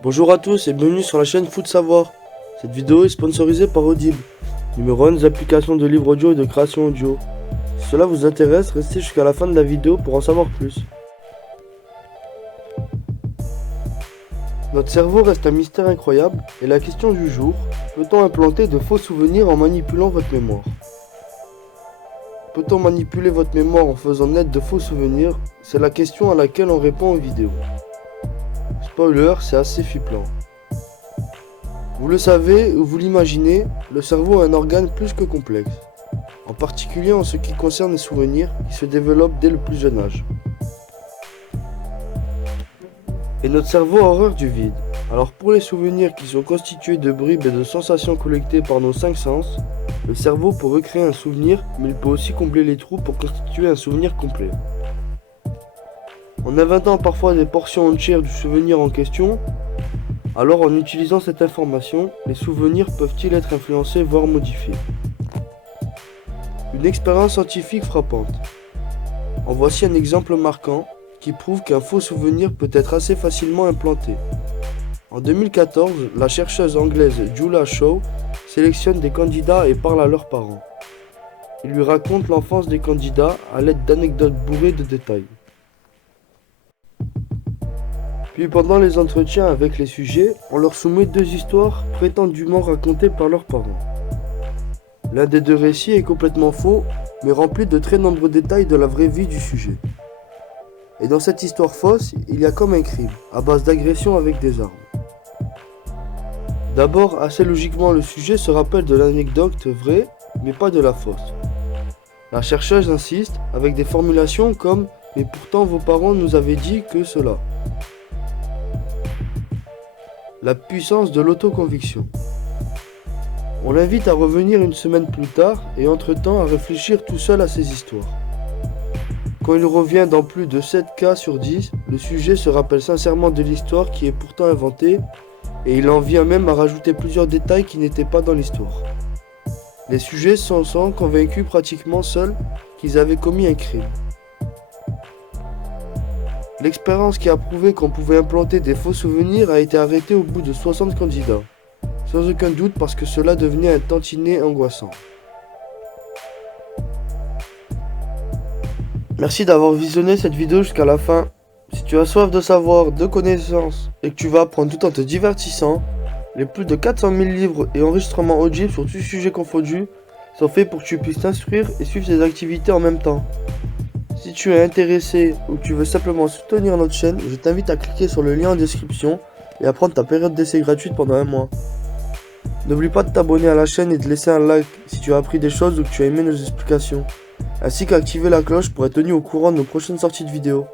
Bonjour à tous et bienvenue sur la chaîne Foot Savoir. Cette vidéo est sponsorisée par Audible, numéro 1 des applications de livres audio et de création audio. Si cela vous intéresse, restez jusqu'à la fin de la vidéo pour en savoir plus. Notre cerveau reste un mystère incroyable et la question du jour, peut-on implanter de faux souvenirs en manipulant votre mémoire? Peut-on manipuler votre mémoire en faisant naître de faux souvenirs? C'est la question à laquelle on répond en vidéo. Spoiler, c'est assez flippant. Vous le savez ou vous l'imaginez, le cerveau est un organe plus que complexe, en particulier en ce qui concerne les souvenirs qui se développent dès le plus jeune âge. Et notre cerveau a horreur du vide. Alors pour les souvenirs qui sont constitués de bribes et de sensations collectées par nos 5 sens, le cerveau peut recréer un souvenir, mais il peut aussi combler les trous pour constituer un souvenir complet. En inventant parfois des portions entières du souvenir en question, alors en utilisant cette information, les souvenirs peuvent-ils être influencés voire modifiés? Une expérience scientifique frappante. En voici un exemple marquant qui prouve qu'un faux souvenir peut être assez facilement implanté. En 2014, la chercheuse anglaise Julia Shaw sélectionne des candidats et parle à leurs parents. Il lui raconte l'enfance des candidats à l'aide d'anecdotes bourrées de détails. Puis pendant les entretiens avec les sujets, on leur soumet 2 histoires prétendument racontées par leurs parents. L'un des 2 récits est complètement faux, mais rempli de très nombreux détails de la vraie vie du sujet. Et dans cette histoire fausse, il y a comme un crime, à base d'agression avec des armes. D'abord, assez logiquement, le sujet se rappelle de l'anecdote vraie, mais pas de la fausse. La chercheuse insiste, avec des formulations comme « mais pourtant vos parents nous avaient dit que cela ». La puissance de l'autoconviction. On l'invite à revenir une semaine plus tard et entre-temps à réfléchir tout seul à ses histoires. Quand il revient dans plus de 7 cas sur 10, le sujet se rappelle sincèrement de l'histoire qui est pourtant inventée et il en vient même à rajouter plusieurs détails qui n'étaient pas dans l'histoire. Les sujets sont convaincus pratiquement seuls qu'ils avaient commis un crime. L'expérience qui a prouvé qu'on pouvait implanter des faux souvenirs a été arrêtée au bout de 60 candidats, sans aucun doute parce que cela devenait un tantinet angoissant. Merci d'avoir visionné cette vidéo jusqu'à la fin. Si tu as soif de savoir, de connaissances et que tu vas apprendre tout en te divertissant, les plus de 400 000 livres et enregistrements audibles sur tous sujets confondus sont faits pour que tu puisses t'instruire et suivre tes activités en même temps. Si tu es intéressé ou que tu veux simplement soutenir notre chaîne, je t'invite à cliquer sur le lien en description et à prendre ta période d'essai gratuite pendant 1 mois. N'oublie pas de t'abonner à la chaîne et de laisser un like si tu as appris des choses ou que tu as aimé nos explications, ainsi qu'activer la cloche pour être tenu au courant de nos prochaines sorties de vidéos.